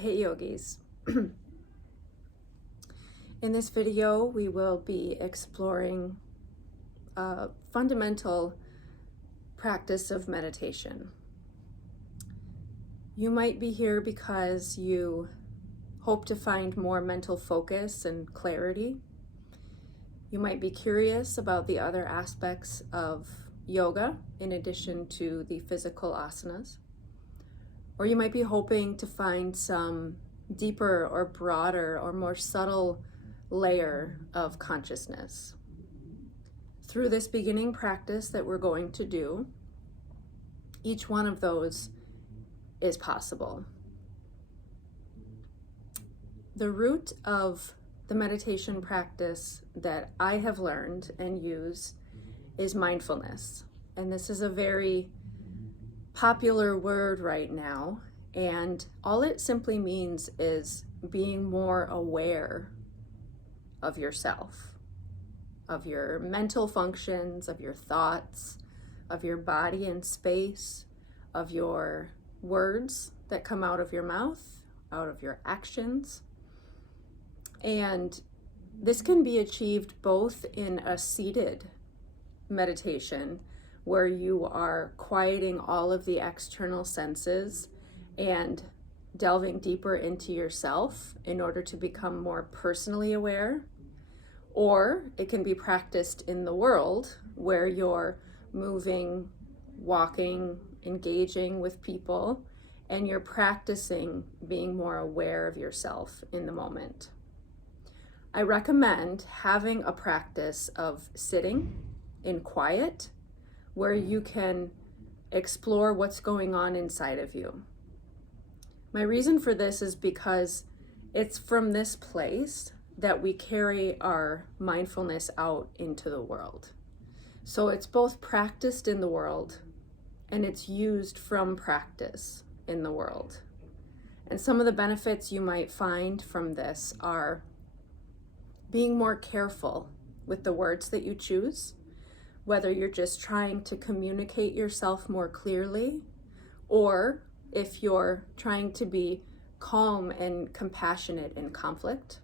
Hey yogis. In this video, we will be exploring a fundamental practice of meditation. You might be here because you hope to find more mental focus and clarity. You might be curious about the other aspects of yoga in addition to the physical asanas. Or you might be hoping to find some deeper or broader or more subtle layer of consciousness. Through this beginning practice that we're going to do, each one of those is possible. The root of the meditation practice that I have learned and use is mindfulness. And this is a very popular word right now, and all it simply means is being more aware of yourself, of your mental functions, of your thoughts, of your body and space, of your words that come out of your mouth, out of your actions. And this can be achieved both in a seated meditation where you are quieting all of the external senses and delving deeper into yourself in order to become more personally aware. Or it can be practiced in the world where you're moving, walking, engaging with people, and you're practicing being more aware of yourself in the moment. I recommend having a practice of sitting in quiet where you can explore what's going on inside of you. My reason for this is because it's from this place that we carry our mindfulness out into the world. So it's both practiced in the world and it's used from practice in the world. And some of the benefits you might find from this are being more careful with the words that you choose, whether you're just trying to communicate yourself more clearly, or if you're trying to be calm and compassionate in conflict.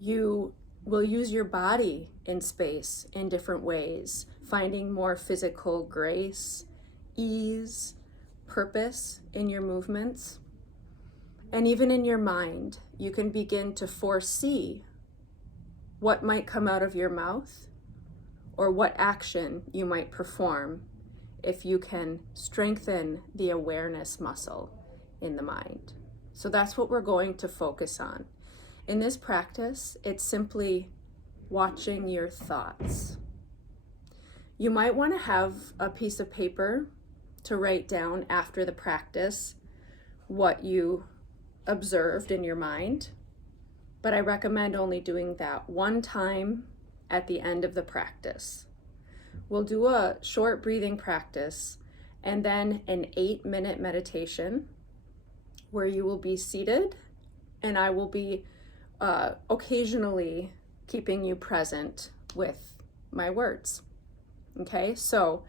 You will use your body in space in different ways, finding more physical grace, ease, purpose in your movements. And even in your mind, you can begin to foresee what might come out of your mouth or what action you might perform if you can strengthen the awareness muscle in the mind. So that's what we're going to focus on. In this practice, it's simply watching your thoughts. You might want to have a piece of paper to write down after the practice what you observed in your mind, but I recommend only doing that one time at the end of the practice. We'll do a short breathing practice and then an 8-minute meditation where you will be seated and I will be occasionally keeping you present with my words. Okay, so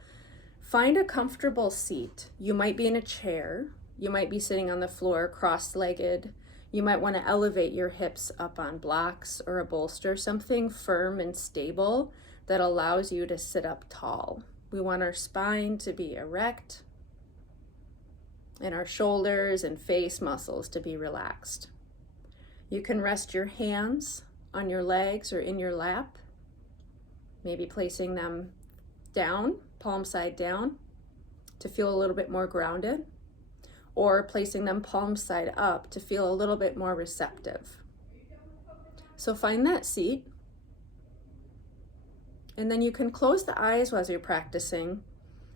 find a comfortable seat. You might be in a chair, you might be sitting on the floor cross-legged. You might want to elevate your hips up on blocks or a bolster, something firm and stable that allows you to sit up tall. We want our spine to be erect and our shoulders and face muscles to be relaxed. You can rest your hands on your legs or in your lap, maybe placing them down, palm side down, to feel a little bit more grounded, or placing them palm side up to feel a little bit more receptive. So find that seat, and then you can close the eyes while you're practicing.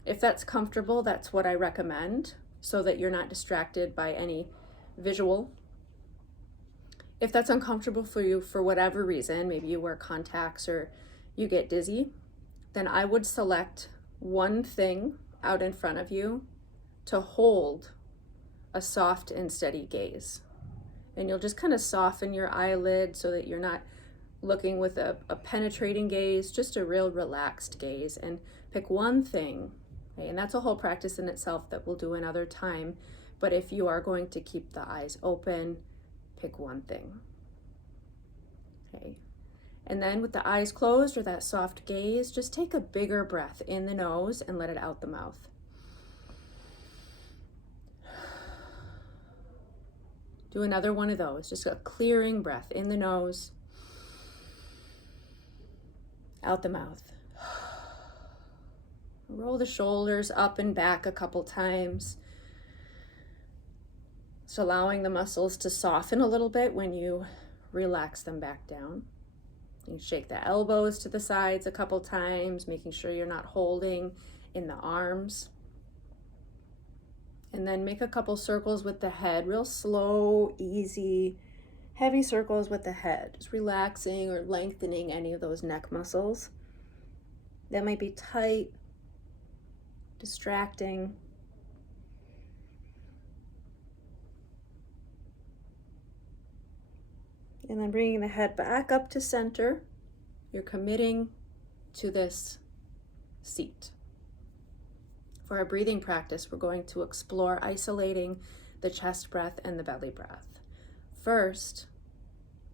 If that's comfortable, that's what I recommend, so that you're not distracted by any visual. If that's uncomfortable for you for whatever reason, maybe you wear contacts or you get dizzy, then I would select one thing out in front of you to hold a soft and steady gaze. And you'll just kind of soften your eyelid so that you're not looking with a penetrating gaze, just a real relaxed gaze, and pick one thing. Okay? And that's a whole practice in itself that we'll do another time. But if you are going to keep the eyes open, pick one thing. Okay. And then with the eyes closed or that soft gaze, just take a bigger breath in the nose and let it out the mouth. Do another one of those, just a clearing breath in the nose, out the mouth. Roll the shoulders up and back a couple times. Just allowing the muscles to soften a little bit when you relax them back down. You shake the elbows to the sides a couple times, making sure you're not holding in the arms. And then make a couple circles with the head, real slow, easy, heavy circles with the head. Just relaxing or lengthening any of those neck muscles that might be tight, distracting. And then bringing the head back up to center. You're committing to this seat. For our breathing practice, we're going to explore isolating the chest breath and the belly breath. First,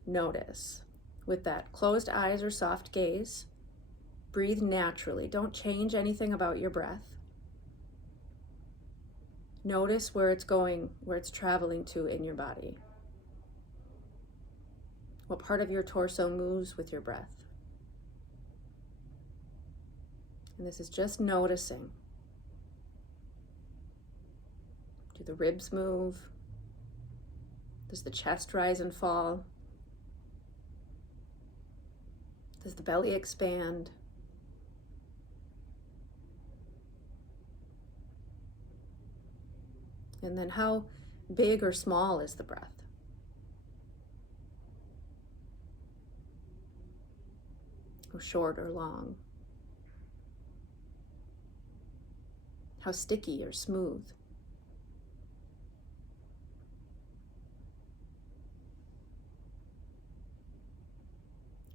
notice with that closed eyes or soft gaze, breathe naturally. Don't change anything about your breath. Notice where it's going, where it's traveling to in your body. What part of your torso moves with your breath? And this is just noticing. Do the ribs move? Does the chest rise and fall? Does the belly expand? And then how big or small is the breath? Or short or long? How sticky or smooth?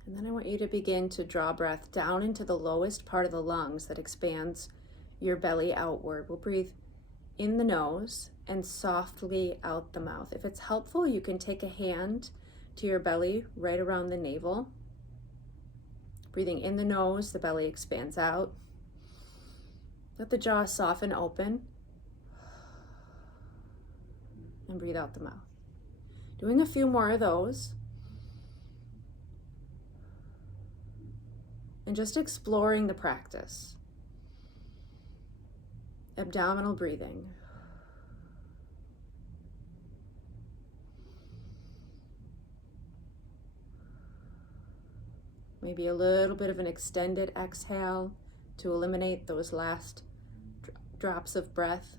And then I want you to begin to draw breath down into the lowest part of the lungs that expands your belly outward. We'll breathe in the nose and softly out the mouth. If it's helpful, you can take a hand to your belly right around the navel. Breathing in the nose, the belly expands out. Let the jaw soften open. And breathe out the mouth. Doing a few more of those. And just exploring the practice. Abdominal breathing. Maybe a little bit of an extended exhale to eliminate those last drops of breath.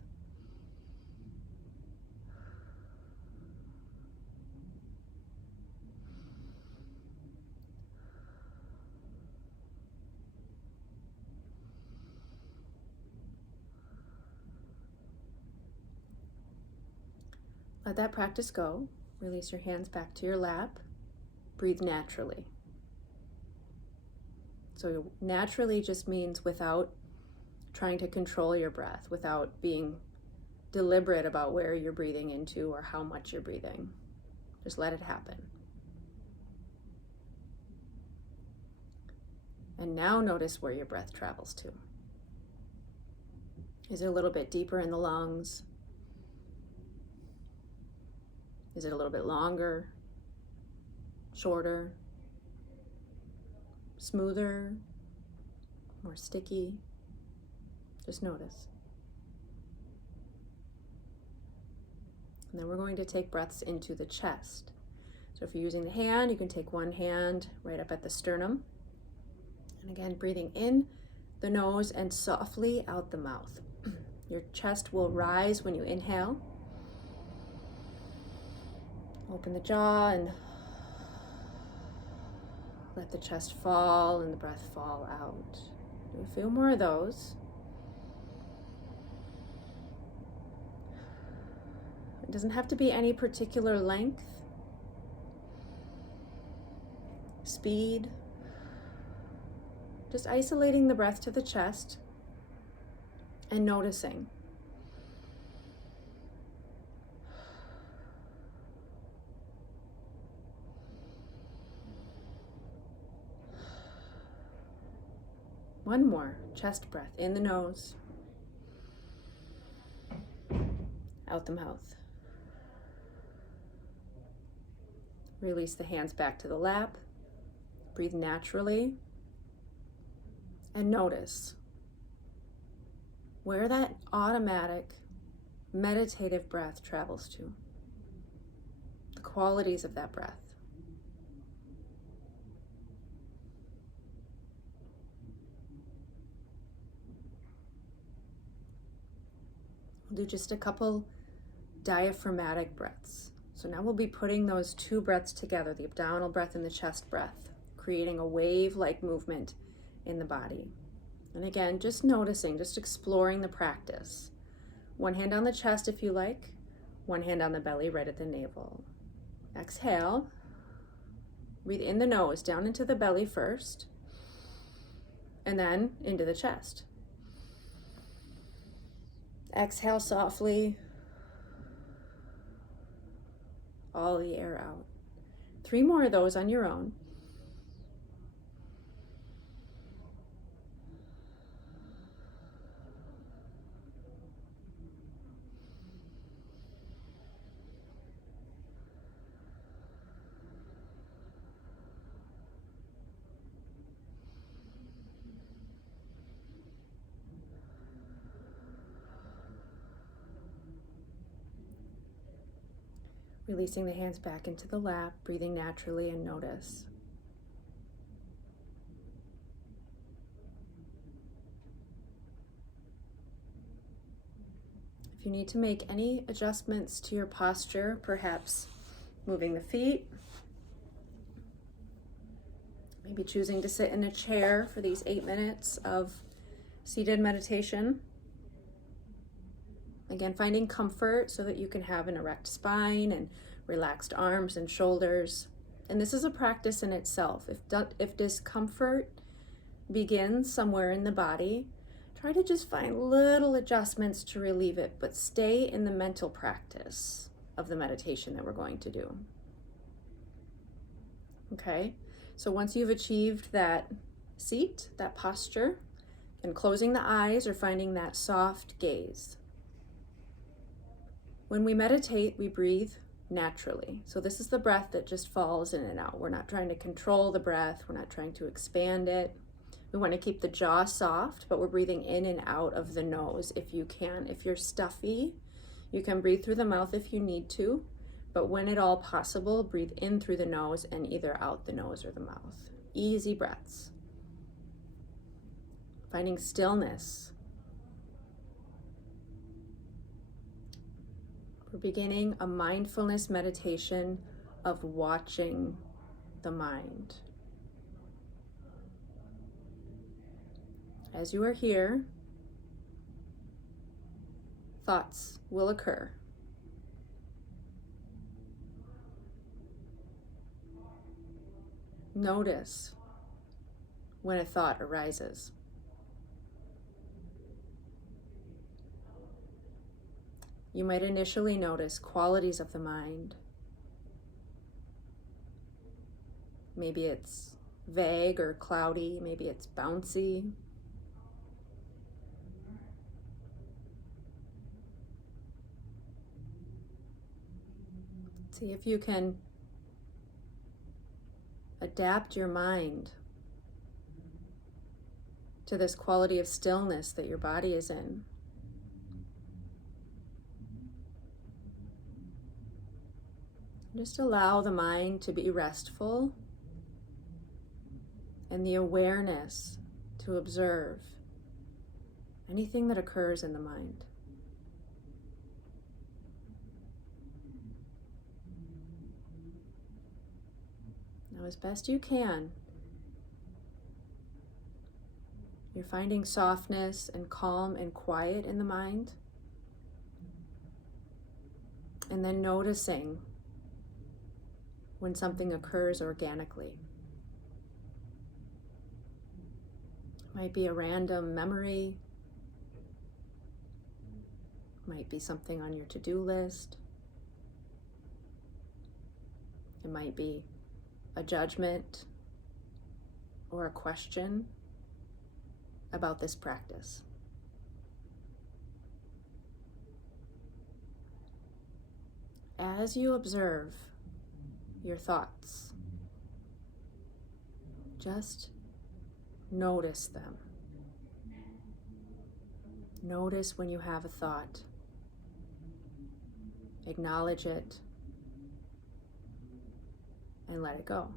Let that practice go. Release your hands back to your lap. Breathe naturally. So naturally just means without trying to control your breath, without being deliberate about where you're breathing into or how much you're breathing. Just let it happen. And now notice where your breath travels to. Is it a little bit deeper in the lungs? Is it a little bit longer, shorter, smoother, more sticky? Just notice. And then we're going to take breaths into the chest. So if you're using the hand, you can take one hand right up at the sternum. And again, breathing in the nose and softly out the mouth. Your chest will rise when you inhale. Open the jaw and let the chest fall and the breath fall out. Do a few more of those. It doesn't have to be any particular length, speed. Just isolating the breath to the chest and noticing. One more chest breath. In the nose, out the mouth. Release the hands back to the lap. Breathe naturally. And notice where that automatic meditative breath travels to. The qualities of that breath. We'll do just a couple diaphragmatic breaths. So now we'll be putting those two breaths together, the abdominal breath and the chest breath, creating a wave-like movement in the body. And again, just noticing, just exploring the practice. One hand on the chest if you like, one hand on the belly right at the navel. Exhale. Breathe in the nose, down into the belly first, and then into the chest. Exhale softly. All the air out. 3 more of those on your own. Releasing the hands back into the lap, breathing naturally, and notice. If you need to make any adjustments to your posture, perhaps moving the feet, maybe choosing to sit in a chair for these 8 minutes of seated meditation. Again, finding comfort so that you can have an erect spine and relaxed arms and shoulders. And this is a practice in itself. If discomfort begins somewhere in the body, try to just find little adjustments to relieve it, but stay in the mental practice of the meditation that we're going to do. Okay, so once you've achieved that seat, that posture, and closing the eyes or finding that soft gaze. When we meditate, we breathe naturally. So this is the breath that just falls in and out. We're not trying to control the breath. We're not trying to expand it. We want to keep the jaw soft, but we're breathing in and out of the nose if you can. If you're stuffy, you can breathe through the mouth if you need to, but when at all possible, breathe in through the nose and either out the nose or the mouth. Easy breaths. Finding stillness. We're beginning a mindfulness meditation of watching the mind. As you are here, thoughts will occur. Notice when a thought arises. You might initially notice qualities of the mind. Maybe it's vague or cloudy, maybe it's bouncy. See if you can adapt your mind to this quality of stillness that your body is in. Just allow the mind to be restful and the awareness to observe anything that occurs in the mind. Now, as best you can, you're finding softness and calm and quiet in the mind, and then noticing when something occurs organically. It might be a random memory, might be something on your to-do list, it might be a judgment or a question. about this practice. As you observe your thoughts, just notice them. Notice when you have a thought. Acknowledge it and let it go.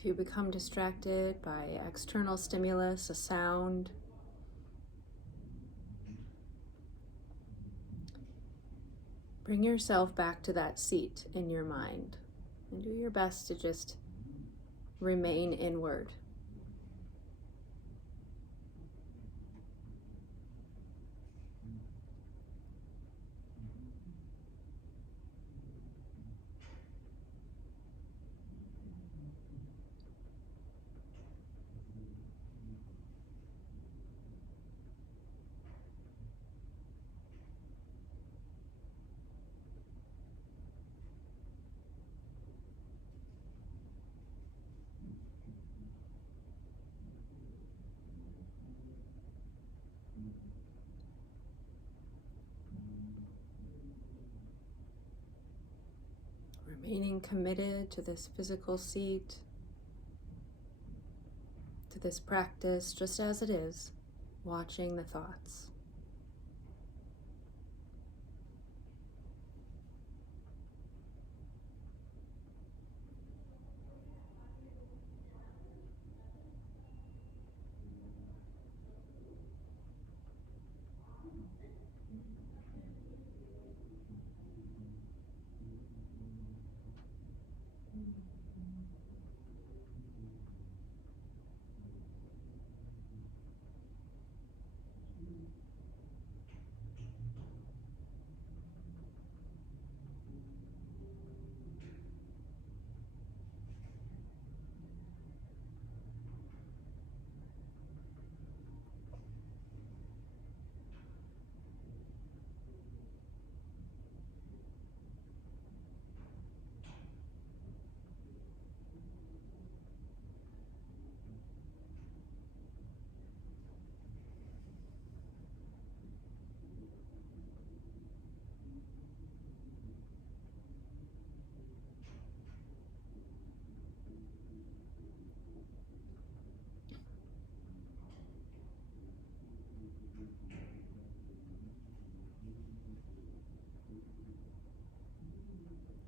If you become distracted by external stimulus, a sound, bring yourself back to that seat in your mind and do your best to just remain inward. Remaining committed to this physical seat, to this practice just as it is, watching the thoughts.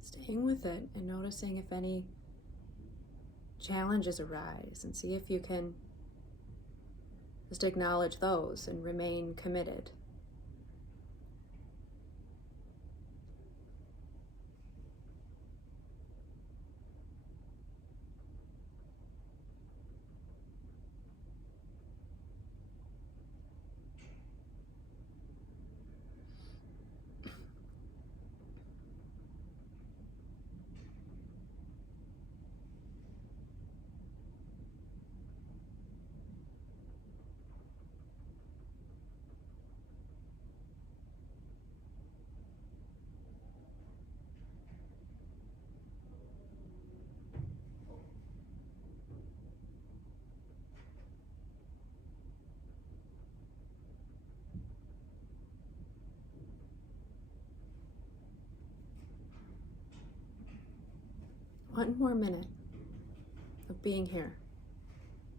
Staying with it and noticing if any challenges arise, and see if you can just acknowledge those and remain committed. one more minute of being here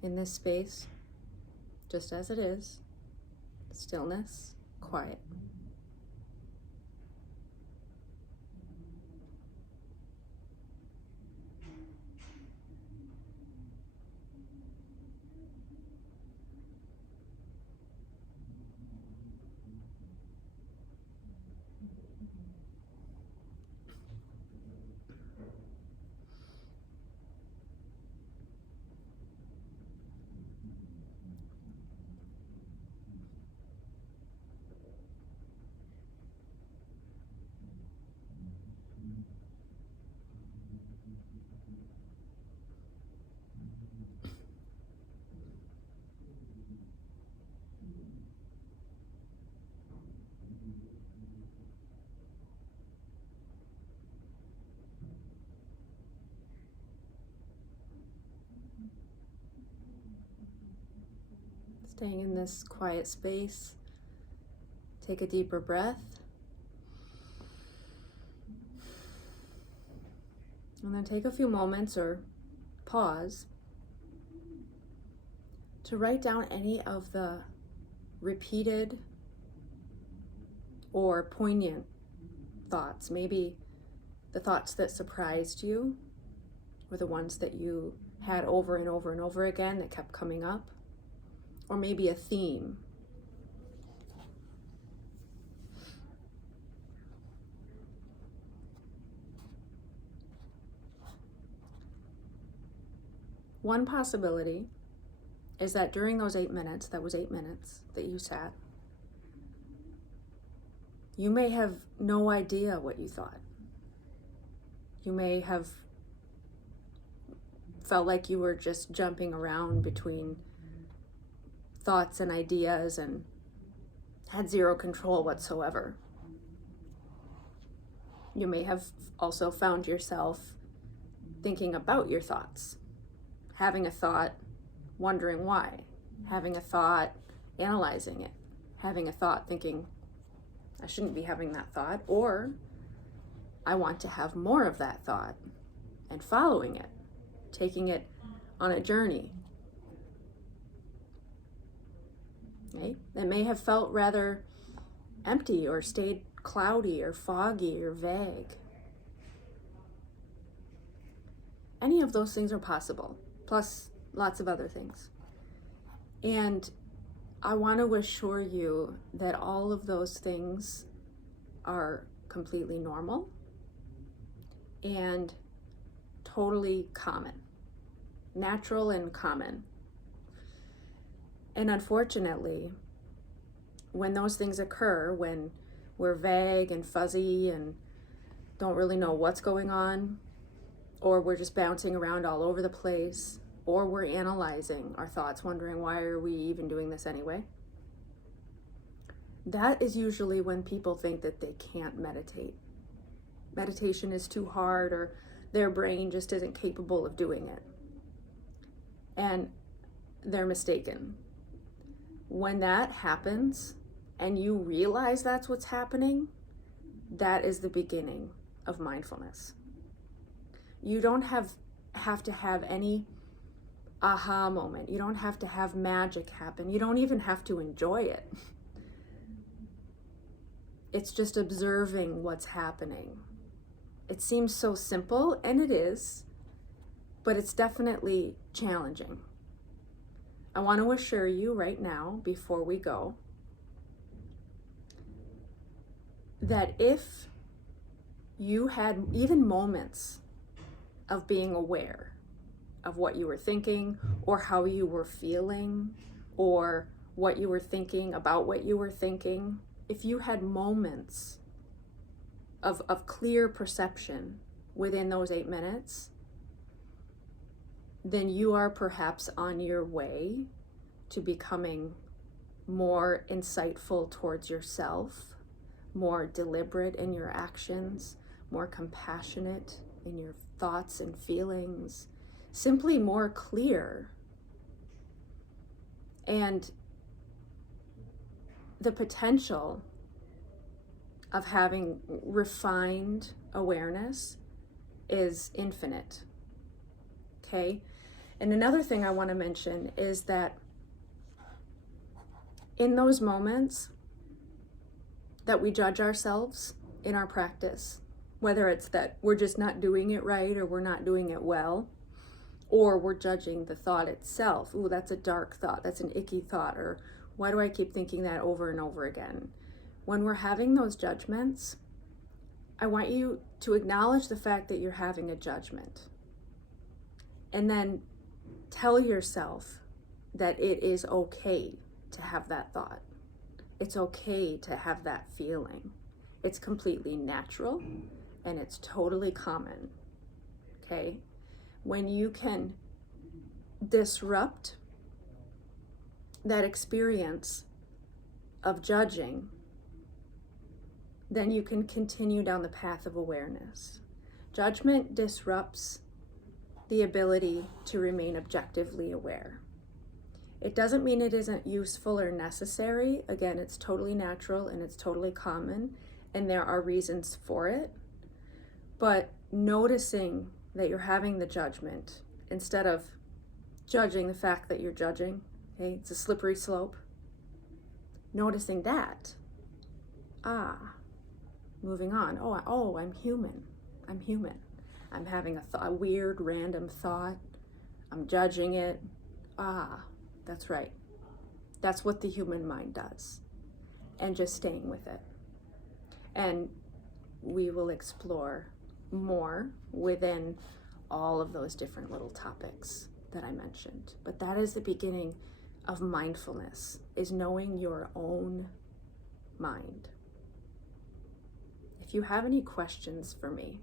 in this space, just as it is, stillness, quiet. Staying in this quiet space, take a deeper breath. And then take a few moments or pause to write down any of the repeated or poignant thoughts. Maybe the thoughts that surprised you, or the ones that you had over and over and over again that kept coming up, or maybe a theme. One possibility is that during those 8 minutes, that was 8 minutes that you sat, you may have no idea what you thought. You may have felt like you were just jumping around between thoughts and ideas and had zero control whatsoever. You may have also found yourself thinking about your thoughts, having a thought, wondering why, having a thought, analyzing it, having a thought, thinking, I shouldn't be having that thought, or I want to have more of that thought, and following it, taking it on a journey. Okay? It may have felt rather empty or stayed cloudy or foggy or vague. Any of those things are possible, plus lots of other things. And I want to assure you that all of those things are completely normal and totally common, natural and common. And unfortunately, when those things occur, when we're vague and fuzzy and don't really know what's going on, or we're just bouncing around all over the place, or we're analyzing our thoughts, wondering why are we even doing this anyway, that is usually when people think that they can't meditate. Meditation is too hard, or their brain just isn't capable of doing it. And they're mistaken. When that happens and you realize that's what's happening, that is the beginning of mindfulness. You don't have to have any aha moment. You don't have to have magic happen. You don't even have to enjoy it. It's just observing what's happening. It seems so simple, and it is, but it's definitely challenging. I want to assure you right now, before we go, that if you had even moments of being aware of what you were thinking, or how you were feeling, or what you were thinking about what you were thinking, if you had moments of clear perception within those 8 minutes, then you are perhaps on your way to becoming more insightful towards yourself, more deliberate in your actions, more compassionate in your thoughts and feelings, simply more clear. And the potential of having refined awareness is infinite. okay? And another thing I want to mention is that in those moments that we judge ourselves in our practice, whether it's that we're just not doing it right or we're not doing it well, or we're judging the thought itself. Ooh, that's a dark thought, that's an icky thought, or why do I keep thinking that over and over again? When we're having those judgments, I want you to acknowledge the fact that you're having a judgment. And then tell yourself that it is okay to have that thought. It's okay to have that feeling. It's completely natural and it's totally common. Okay? When you can disrupt that experience of judging, then you can continue down the path of awareness. Judgment disrupts the ability to remain objectively aware. It doesn't mean it isn't useful or necessary. Again, it's totally natural and it's totally common, and there are reasons for it. But noticing that you're having the judgment instead of judging the fact that you're judging, okay, it's a slippery slope. Noticing that, moving on. Oh, I'm human. I'm human. I'm having a weird, random thought. I'm judging it. That's right. That's what the human mind does. And just staying with it. And we will explore more within all of those different little topics that I mentioned. But that is the beginning of mindfulness, is knowing your own mind. If you have any questions for me,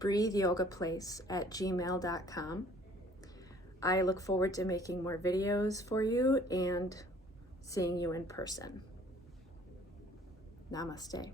breatheyogaplace@gmail.com. I look forward to making more videos for you and seeing you in person. Namaste.